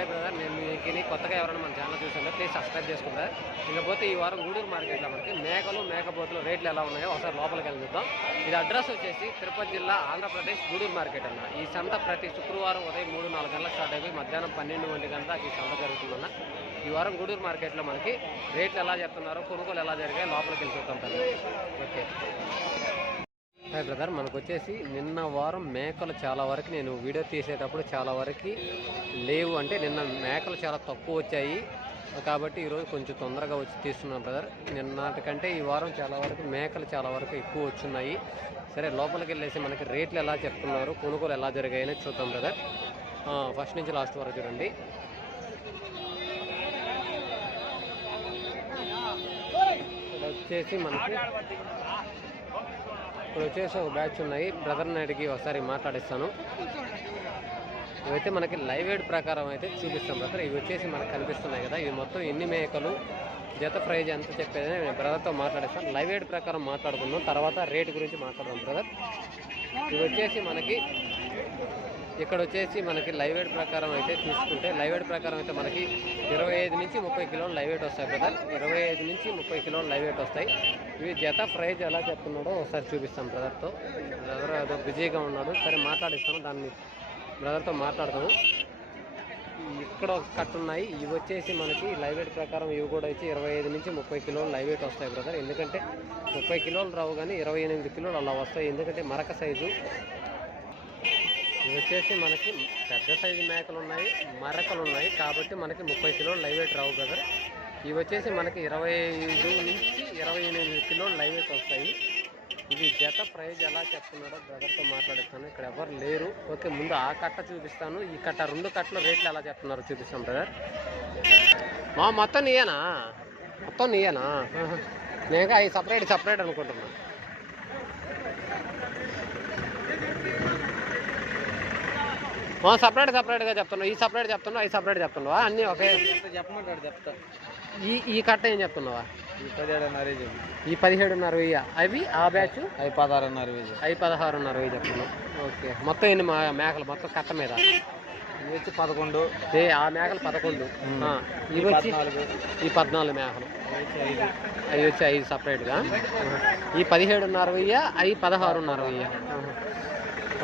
Hi brother నేను మీకు కొత్తగా ఎవరైనా మన ఛానల్ చూసాను ప్లీజ్ సబ్స్క్రైబ్ చేసుకుంటా. ఇకపోతే ఈ వారం గూడూరు మార్కెట్లో మనకి మేకలు మేకపోతులు రేట్లు ఎలా ఉన్నాయో ఒకసారి లోపలికి వెళ్ళి చూద్దాం. ఇది అడ్రస్ వచ్చేసి తిరుపతి జిల్లా ఆంధ్రప్రదేశ్ గూడూరు మార్కెట్ అన్న. ఈ సంత ప్రతి శుక్రవారం ఉదయం మూడు నాలుగు గంటలకు స్టార్ట్ అయిపోయి మధ్యాహ్నం పన్నెండు ఒంటి గంటలకు ఈ సంత జరుగుతుందన్న ఈ వారం గూడూరు మార్కెట్లో మనకి రేట్లు ఎలా చెప్తున్నారో కొనుగోలు ఎలా జరిగాయి లోపలికి వెళ్ళి చూద్దాం ఓకే. హాయ్ బ్రదర్ మనకు వచ్చేసి నిన్న వారం మేకలు చాలా వరకు నేను వీడియో తీసేటప్పుడు చాలా వరకు లేవు. అంటే నిన్న మేకలు చాలా తక్కువ వచ్చాయి. కాబట్టి ఈరోజు కొంచెం తొందరగా వచ్చి తీస్తున్నాను బ్రదర్. నిన్నటికంటే ఈ వారం చాలా వరకు మేకలు చాలా వరకు ఎక్కువ వచ్చున్నాయి. సరే లోపలికి వెళ్ళేసి మనకి రేట్లు ఎలా చెప్తున్నారు కొనుగోలు ఎలా జరిగాయని చూద్దాం బ్రదర్. ఫస్ట్ నుంచి లాస్ట్ వరకు చూడండి. వచ్చేసి మనకి ఇక్కడ వచ్చేసి ఒక బ్యాచ్ ఉన్నాయి. బ్రదర్ అడిగి ఒకసారి మాట్లాడిస్తాను. ఇవైతే మనకి లైవ్ ఎయిడ్ ప్రకారం అయితే చూపిస్తాం బ్రదర్. ఇవి వచ్చేసి మనకు కనిపిస్తున్నాయి కదా. ఇవి మొత్తం ఎన్ని మేకలు జత ప్రైజ్ ఎంత చెప్పేది నేను బ్రదర్తో మాట్లాడిస్తాను. లైవ్ ఎయిడ్ ప్రకారం మాట్లాడుకుందాం. తర్వాత రేటు గురించి మాట్లాడదాం బ్రదర్. ఇవి వచ్చేసి మనకి ఇక్కడ వచ్చేసి మనకి లైవ్ ఎయిడ్ ప్రకారం అయితే చూసుకుంటే లైవ్ ఎయిడ్ ప్రకారం అయితే మనకి ఇరవై ఐదు నుంచి ముప్పై కిలోలు లైవ్ ఎయిట్ వస్తాయి బ్రదర్. ఇరవై ఐదు నుంచి ముప్పై కిలోలు లైవ్ ఎయిట్ వస్తాయి. ఇవి జత ప్రైజ్ ఎలా చెప్తున్నాడో ఒకసారి చూపిస్తాం బ్రదర్తో. బ్రదర్ అదో బిజీగా ఉన్నాడు. సరే మాట్లాడిస్తాను. దాన్ని బ్రదర్తో మాట్లాడతాము ఇక్కడ ఒక కట్ ఉన్నాయి. ఇవి వచ్చేసి మనకి లైవ్ వెయిట్ ప్రకారం ఇవి కూడా వచ్చి ఇరవై ఐదు నుంచి ముప్పై కిలోలు లైవ్ వెయిట్ వస్తాయి బ్రదర్. ఎందుకంటే ముప్పై కిలోలు రావు కానీ ఇరవై ఎనిమిది కిలోలు అలా వస్తాయి. ఎందుకంటే మరక సైజు. ఇవి వచ్చేసి మనకి పెద్ద సైజు మేకలు ఉన్నాయి మరకలు ఉన్నాయి. కాబట్టి మనకి ముప్పై కిలోలు లైవ్ వెయిట్ రావు బ్రదర్. ఇవి వచ్చేసి మనకి ఇరవై ఐదు నుంచి ఇరవై ఎనిమిది కిలోలు లైవ్ అయితే వస్తాయి. ఇది జత ప్రైజ్ ఎలా చెప్తున్నాడో బ్రదర్తో మాట్లాడుతాను ఇక్కడ ఎవరు లేరు. ఓకే ముందు ఆ కట్ట చూపిస్తాను. ఈ కట్ట రెండు కట్టల రేట్లు ఎలా చెప్తున్నారో చూపిస్తాను బ్రదర్ మా మొత్తం నీయేనా? మొత్తం నీయేనా? నేను అవి సపరేట్ సపరేట్ అనుకుంటున్నా. సపరేట్ సపరేట్గా చెప్తున్నావు ఈ సపరేట్ చెప్తున్నావు అవి సపరేట్ చెప్తున్నావా? అన్నీ ఒకే చెప్పమంటాడు చెప్తా. ఈ ఈ కట్ట ఏం చెప్తున్నావా? ఈ పదిహేడున్నర వెయ్యి అవి? ఆ బ్యాచ్ అవి పదహారున్నర వెయ్యి అవి పదహారున్నర వెయ్యి చెప్తున్నావు. ఓకే. మొత్తం ఎన్ని మేకలు? మొత్తం కట్ట మీద? ఇవి వచ్చి పదకొండు. ఏ ఆ మేకలు పదకొండు. ఇవి వచ్చి ఈ పద్నాలుగు మేకలు. అవి వచ్చి ఐదు సపరేట్గా. ఈ పదిహేడున్నర వెయ్యి అవి పదహారున్నర వెయ్యి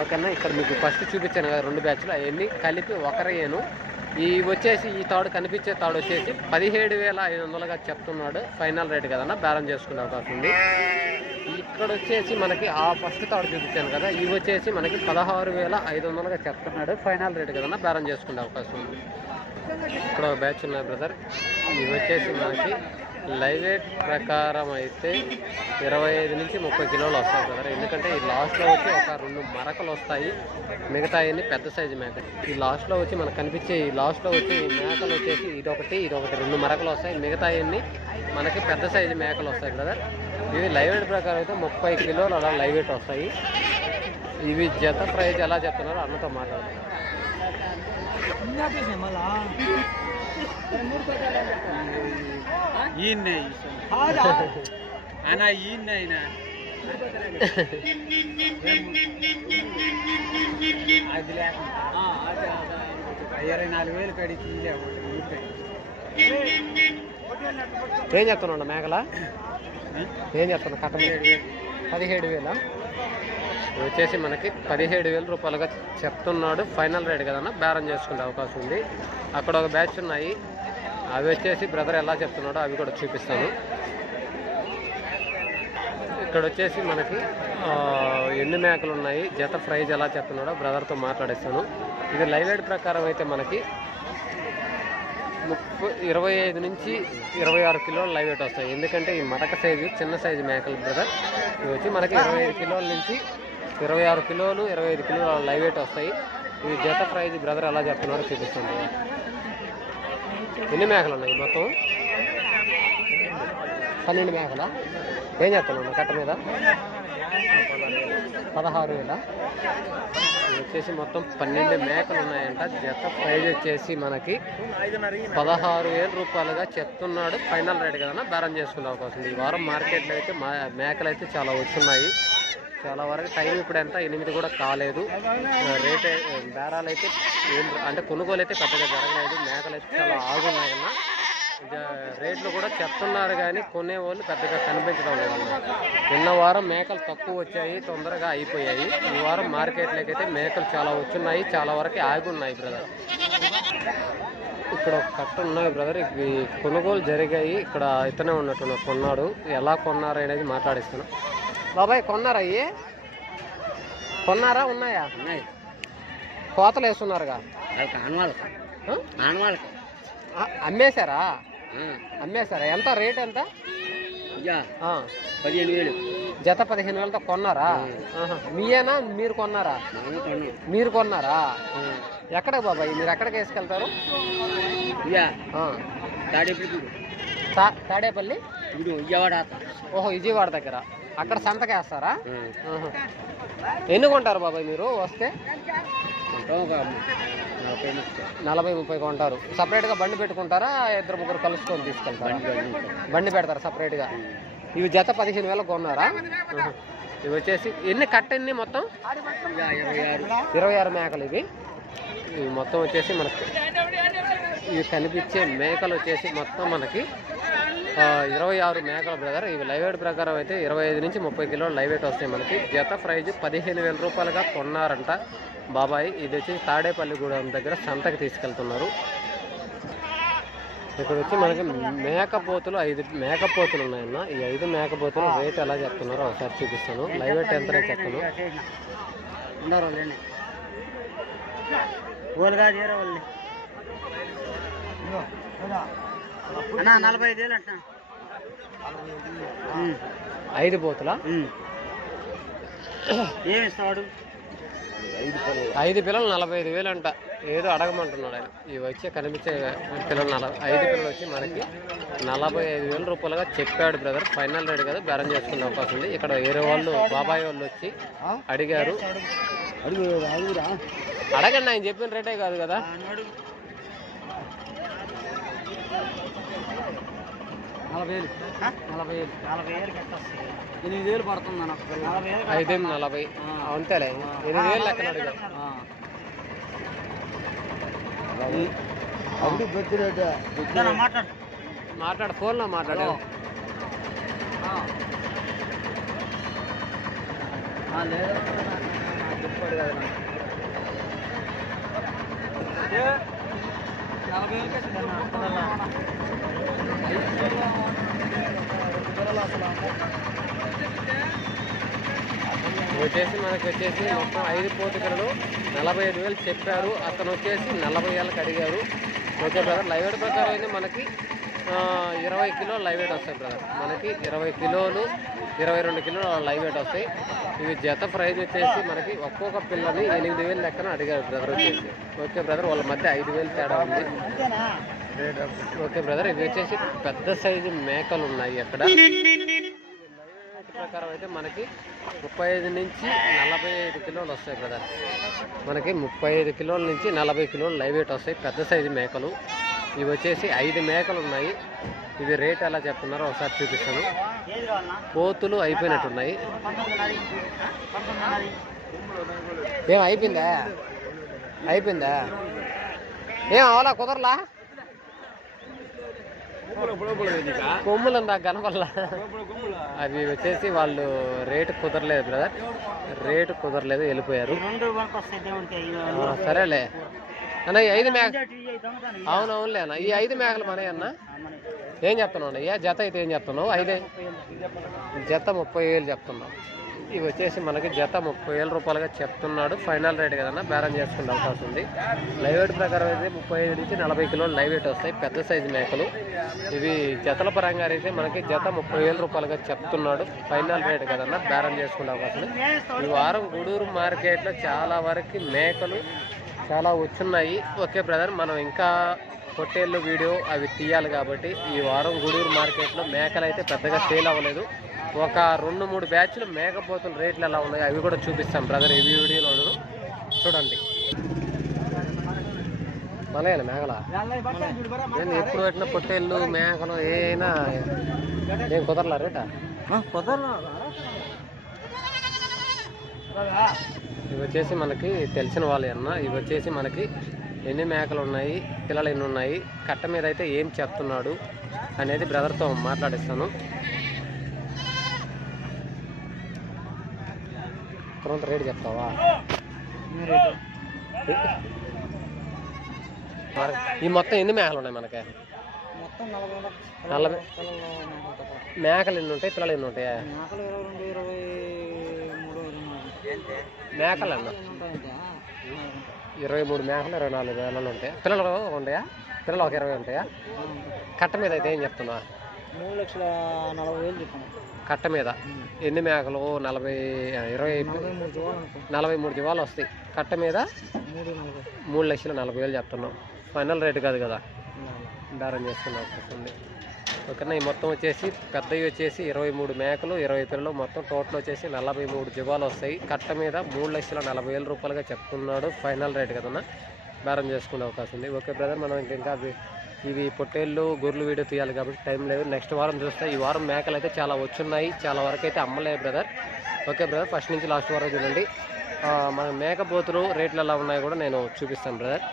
ఓకేనా? ఇక్కడ మీకు ఫస్ట్ చూపించాను కదా రెండు బ్యాచ్లు అవన్నీ కలిపి ఒకరేను ఈ వచ్చేసి ఈ తాడు కనిపించే తాడు వచ్చేసి పదిహేడు వేల ఐదు వందలుగా చెప్తున్నాడు. ఫైనల్ రేట్ కదన్నా బేరం చేసుకునే అవకాశం ఉంది ఇక్కడ వచ్చేసి మనకి ఆ ఫస్ట్ తాడు చూపించాను కదా ఇవి వచ్చేసి మనకి పదహారు వేల ఐదు వందలుగా చెప్తున్నాడు. ఫైనల్ రేట్ కదన్నా బేరం చేసుకునే అవకాశం ఉంది. ఇక్కడ ఒక బ్యాచ్ ఉన్నాయి బ్రదర్. ఇవి వచ్చేసి మనకి లైవ్ వెయిట్ ప్రకారం అయితే ఇరవై ఐదు నుంచి ముప్పై కిలోలు వస్తాయి బ్రదర్. ఎందుకంటే ఈ లాస్ట్లో వచ్చి ఒక రెండు మరకలు వస్తాయి. మిగతా అన్ని పెద్ద సైజు మేక. ఈ లాస్ట్లో వచ్చి మనకు కనిపించే ఈ లాస్ట్లో వచ్చి ఈ మేకలు వచ్చేసి ఇదొకటి ఇదొకటి రెండు మరకలు వస్తాయి. మిగతా అన్ని మనకి పెద్ద సైజు మేకలు వస్తాయి బ్రదర్. ఇవి లైవ్ వెయిట్ ప్రకారం అయితే ముప్పై కిలోలు అలా లైవ్ వెయిట్ వస్తాయి. ఇవి జత ప్రైజ్ ఎలా చెప్తున్నారో అన్నతో మాట్లాడుతున్నారు ఈయన్నే ఆయన ఈయన్నే అది లేకుండా. ఇరవై నాలుగు వేలు కడిగి ఏం చెప్తున్నాడు మేకల ఏం చెప్తున్నా కట్ట పదిహేడు వేల? వచ్చేసి మనకి పదిహేడు వేల రూపాయలుగా చెప్తున్నాడు. ఫైనల్ రేట్ కదన్నా బేరం చేసుకునే అవకాశం ఉంది. అక్కడ ఒక బ్యాచ్ ఉన్నాయి. అవి వచ్చేసి బ్రదర్ ఎలా చెప్తున్నాడో అవి కూడా చూపిస్తాను. ఇక్కడ వచ్చేసి మనకి ఎన్ని మేకలు ఉన్నాయి. జత ప్రైజ్ ఎలా చెప్తున్నాడో బ్రదర్తో మాట్లాడిస్తాను. ఇది లైవ్ ఎయిడ్ ప్రకారం అయితే మనకి ముప్పై ఇరవై ఐదు నుంచి ఇరవై ఆరు కిలోలు లైవ్ ఎయిట్ వస్తాయి. ఎందుకంటే ఈ మటక సైజు చిన్న సైజు మేకలు బ్రదర్ ఇవి వచ్చి మనకి ఇరవై ఐదు కిలోల నుంచి ఇరవై ఆరు కిలోలు ఇరవై ఐదు కిలోలు లైవ్ వెయిట్ వస్తాయి. ఈ జత ప్రైజ్ బ్రదర్ ఎలా చెప్తున్నారో చూపిస్తుంది ఎన్ని మేకలు ఉన్నాయి మొత్తం? పన్నెండు మేకల? ఏం చెప్తున్నాను కట్ట మీద? పదహారు వేల? వచ్చేసి మొత్తం పన్నెండు మేకలు ఉన్నాయంట. జత ప్రైజ్ వచ్చేసి మనకి పదహారు వేల రూపాయలుగా చెప్తున్నాడు. ఫైనల్ రేట్ కదన్నా? బేరం చేసుకునే అవకాశం ఈ వారం మార్కెట్లో అయితే మా మేకలు అయితే చాలా వచ్చున్నాయి. చాలా వరకు టైం ఇప్పుడు ఎంత? ఎనిమిది కూడా కాలేదు. రేట్ బేరాలు అయితే ఏం అంటే కొనుగోలు అయితే పెద్దగా జరగలేదు. మేకలు అయితే చాలా ఆగున్నాయన్న రేట్లు కూడా చెప్తున్నారు కానీ కొనేవాళ్ళు పెద్దగా కనిపించడం లేదు నిన్న వారం మేకలు తక్కువ వచ్చాయి తొందరగా అయిపోయాయి. ఈ వారం మార్కెట్లోకి అయితే మేకలు చాలా వచ్చున్నాయి చాలా వరకు ఆగి ఉన్నాయి బ్రదర్. ఇక్కడ ఒక కట్ట ఉన్నాయి బ్రదర్. ఇవి కొనుగోలు జరిగాయి. ఇక్కడ ఇతనే ఉన్నట్టున్నారు కొన్నాడు. ఎలా కొన్నారు అనేది బాబాయ్ కొన్నారా అయ్యి కొన్నారా ఉన్నాయా? ఉన్నాయి. కోతలు వేస్తున్నారుగా. ఆనవాళ్ళకి అమ్మేశారా? అమ్మేశారా? ఎంత రేట్ ఎంత? పదిహేను వేలు. జత పదిహేను వేలతో కొన్నారా. మీయేనా? మీరు కొన్నారా? మీరు కొన్నారా? ఎక్కడికి బాబాయ్? మీరు ఎక్కడికి వేసుకెళ్తారు. తాడేపల్లి? ఓహో విజయవాడ దగ్గర. అక్కడ సంతకేస్తారా. ఎన్ని కొంటారు బాబాయ్ మీరు వస్తే? నలభై ముప్పై. కొంటారు. సపరేట్గా బండి పెట్టుకుంటారా? ఇద్దరు ముగ్గురు కలుసుకొని తీసుకెళ్తారా? బండి పెడతారు సపరేట్గా ఇవి జత పదిహేను వేలకు కొన్నారా. ఇవి వచ్చేసి ఎన్ని కట్ట ఎన్ని మొత్తం? ఇరవై ఆరు. ఇరవై ఆరు మేకలు ఇవి. ఇవి మొత్తం వచ్చేసి మనకి ఇవి కనిపించే మేకలు వచ్చేసి మొత్తం మనకి ఇరవై ఆరు మేకలు బ్రదర్ ఇవి లైవ్ వెయిట్ ప్రకారం అయితే ఇరవై ఐదు నుంచి ముప్పై కిలోలు లైవ్ వెయిట్ వస్తాయి మనకి. జత ప్రైజ్ పదిహేను వేల రూపాయలుగా కొన్నారంట బాబాయ్. ఇది వచ్చి తాడేపల్లిగూడెం దగ్గర సంతకి తీసుకెళ్తున్నారు. ఇక్కడ వచ్చి మనకి మేకపోతులు ఐదు మేకపోతులు ఉన్నాయన్న. ఈ ఐదు మేకపోతులు రేట్ ఎలా చెప్తున్నారో ఒకసారి చూపిస్తాను. లైవ్ వెయిట్ ఎంతనే చెప్తాను ఉన్నారు అన్నా నలభై ఐదు వేలు అంట ఐదు పోతులా ఏమి ఇస్తాడు ఐదు పిల్లలు నలభై ఐదు వేలు అంట ఏదో అడగమంటున్నాడు ఆయన ఇవి వచ్చి కనిపించే పిల్లలు నలభై ఐదు పిల్లలు వచ్చి మనకి నలభై ఐదు వేల రూపాయలుగా చెప్పాడు బ్రదర్ ఫైనల్ రేట్ కదా బేరం చేసుకునే అవకాశం ఉంది ఇక్కడ వేరే వాళ్ళు బాబాయ్ వాళ్ళు వచ్చి అడిగారు అడుగు అడుగురా అడగండి ఆయన చెప్పిన రేటే కాదు కదా నలభై వేలు నలభై వేలు నలభై వేలు కట్టొస్తాయి. ఎనిమిది వేలు పడుతుంది నలభై వేలు ఐదు నలభై అంతేలే ఎనిమిది వేలు లెక్కన అడిగారు మాట్లాడు. మాట్లాడు ఫోన్లో మాట్లాడు. చెప్పాడు కదా. వచ్చేసి మనకి వచ్చేసి మొత్తం ఐదు పోతికలు నలభై ఐదు వేలు చెప్పారు. అతను వచ్చేసి నలభై వేలకు అడిగారు. ఓకే బ్రదర్ లైవ్ ప్రకారం అయితే మనకి ఇరవై కిలోలు లైవ్ వెయిట్ వస్తాయి బ్రదర్ మనకి ఇరవై కిలోలు ఇరవై రెండు కిలోలు లైవ్ వెయిట్ వస్తాయి. ఇవి జత ప్రైజ్ వచ్చేసి మనకి ఒక్కొక్క పిల్లని ఎనిమిది వేలు లెక్కన అడిగారు బ్రదర్ వచ్చేసి. ఓకే బ్రదర్ వాళ్ళ మధ్య ఐదు వేలు తేడా ఉంది. ఓకే బ్రదర్ ఇవి వచ్చేసి పెద్ద సైజు మేకలు ఉన్నాయి అక్కడ. ప్రకారం అయితే మనకి ముప్పై ఐదు నుంచి నలభై ఐదు కిలోలు వస్తాయి బ్రదర్ మనకి ముప్పై ఐదు కిలోల నుంచి నలభై కిలోలు లైవ్ వెయిట్ వస్తాయి పెద్ద సైజు మేకలు. ఇవి వచ్చేసి ఐదు మేకలు ఉన్నాయి. ఇవి రేట్ ఎలా చెప్తున్నారో ఒకసారి చూపిస్తాను. పోతులు అయిపోయినట్టున్నాయి. ఏం అయిపోయిందా? అయిపోయిందా? ఏం అవలా కుదరలా? కొమ్ములు ఉందా కనపడలా అవి వచ్చేసి వాళ్ళు రేటు కుదరలేదు బ్రదర్. రేటు కుదరలేదు వెళ్ళిపోయారు. సరేలే. అన్న ఈ ఐదు మేక అవునవునులే అన్న ఈ ఐదు మేకలు మనయ్య అన్న. ఏం చెప్తున్నావు అన్న? ఏ జత అయితే ఏం చెప్తున్నావు? ఐదే. జత ముప్పై వేలు చెప్తున్నావు. ఇవి వచ్చేసి మనకి జత ముప్పై వేల రూపాయలుగా చెప్తున్నాడు. ఫైనల్ రేట్ కదన్నా బేరం చేసుకునే అవకాశం ఉంది. లైవ్ వెయిట్ ప్రకారం అయితే ముప్పై ఐదు నుంచి నలభై కిలోలు లైవ్ వెయిట్ వస్తాయి పెద్ద సైజు మేకలు. ఇవి జతల పరంగా అయితే మనకి జత ముప్పై వేల రూపాయలుగా చెప్తున్నాడు. ఫైనల్ రేట్ కదన్నా బేరం చేసుకునే అవకాశం ఉంది. ఈ వారం గూడూరు మార్కెట్లో చాలా వరకు మేకలు చాలా వచ్చున్నాయి. ఓకే బ్రదర్ మనం ఇంకా పొట్టేళ్ళు వీడియో అవి తీయాలి కాబట్టి ఈ వారం గూడూరు మార్కెట్లో మేకలు అయితే పెద్దగా సేల్ అవ్వలేదు. ఒక రెండు మూడు బ్యాచ్లు మేకపోతుల రేట్లు ఎలా ఉన్నాయి అవి కూడా చూపిస్తాం బ్రదర్ ఈ వీడియోలో చూడండి. మనయేనా మేకల? నేను ఎప్పుడు పెట్టిన పొట్టేళ్ళు మేకలు ఏమైనా? ఏం కుదరలా రేటా? ఇవి వచ్చేసి మనకి తెలిసిన వాళ్ళే అన్న. ఇవి వచ్చేసి మనకి ఎన్ని మేకలు ఉన్నాయి పిల్లలు ఎన్ని ఉన్నాయి కట్ట మీద అయితే ఏం చెప్తున్నాడు అనేది బ్రదర్తో మాట్లాడిస్తాను. కొంత రేట్ చెప్తావా? ఈ మొత్తం ఎన్ని మేకలు ఉన్నాయి మనకి? నలభై తప్ప మేకలు ఎన్ని ఉంటాయి పిల్లలు ఎన్ని ఉంటాయా మేకలు ఇరవై రెండు ఇరవై మూడు ఇరవై నాలుగు మేకలు అన్న ఎన్ని ఉంటాయంటే ఆ, ఇరవై మూడు మేకలు ఇరవై నాలుగు వేలలో ఉంటాయి? పిల్లలు ఉంటాయా? పిల్లలు ఒక ఇరవై ఉంటాయా. కట్ట మీద అయితే ఏం చెప్తున్నా? మూడు లక్షల నలభై వేలు చెప్పాను. కట్ట మీద. ఎన్ని మేకలు? నలభై ఇరవై నలభై మూడు జీవాలు వస్తాయి. కట్ట మీద మూడు లక్షల నలభై వేలు చెప్తున్నాం. ఫైనల్ రేటు కాదు కదా. బేరం చేసుకున్న ఓకేనా? ఈ మొత్తం వచ్చేసి పెద్దవి వచ్చేసి ఇరవై మూడు మేకలు ఇరవై పిల్లలు మొత్తం టోటల్ వచ్చేసి నలభై మూడు జీవాలు వస్తాయి. కట్ట మీద మూడు లక్షల నలభై వేల రూపాయలుగా చెప్తున్నాడు ఫైనల్ రేట్ కదన్నా. బేరం చేసుకునే అవకాశం ఉంది. ఓకే బ్రదర్ మనం ఇంకా అవి ఇవి పొట్టేళ్ళు గొర్రెలు వీడియో తీయాలి కాబట్టి టైం లేదు. నెక్స్ట్ వారం చూస్తే ఈ వారం మేకలు అయితే చాలా వచ్చున్నాయి. చాలా వరకు అయితే అమ్మలేదు బ్రదర్. ఓకే బ్రదర్ ఫస్ట్ నుంచి లాస్ట్ వరకు చూడండి. మన మేకపోతులు రేట్లు ఎలా ఉన్నాయో కూడా నేను చూపిస్తాను బ్రదర్.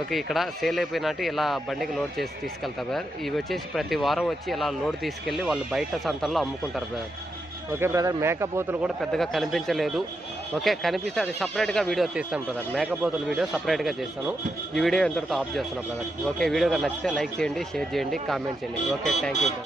ఓకే ఇక్కడ సేల్ అయిపోయినట్టు ఇలా బండికి లోడ్ చేసి తీసుకెళ్తా బ్రదర్. ఇవి వచ్చేసి ప్రతి వారం వచ్చి ఇలా లోడ్ తీసుకెళ్ళి వాళ్ళు బయట సంతల్లో అమ్ముకుంటారు బ్రదర్. ఓకే బ్రదర్ మేకపోతులు కూడా పెద్దగా కనిపించలేదు. ఓకే కనిపిస్తే అది సపరేట్గా వీడియో తీస్తాను బ్రదర్. మేకపోతుల వీడియో సపరేట్గా చేస్తాను. ఈ వీడియో ఎంతటితో ఆఫ్ చేస్తున్నాను బ్రదర్? ఓకే వీడియో నచ్చితే లైక్ చేయండి షేర్ చేయండి కామెంట్ చేయండి. Okay thank you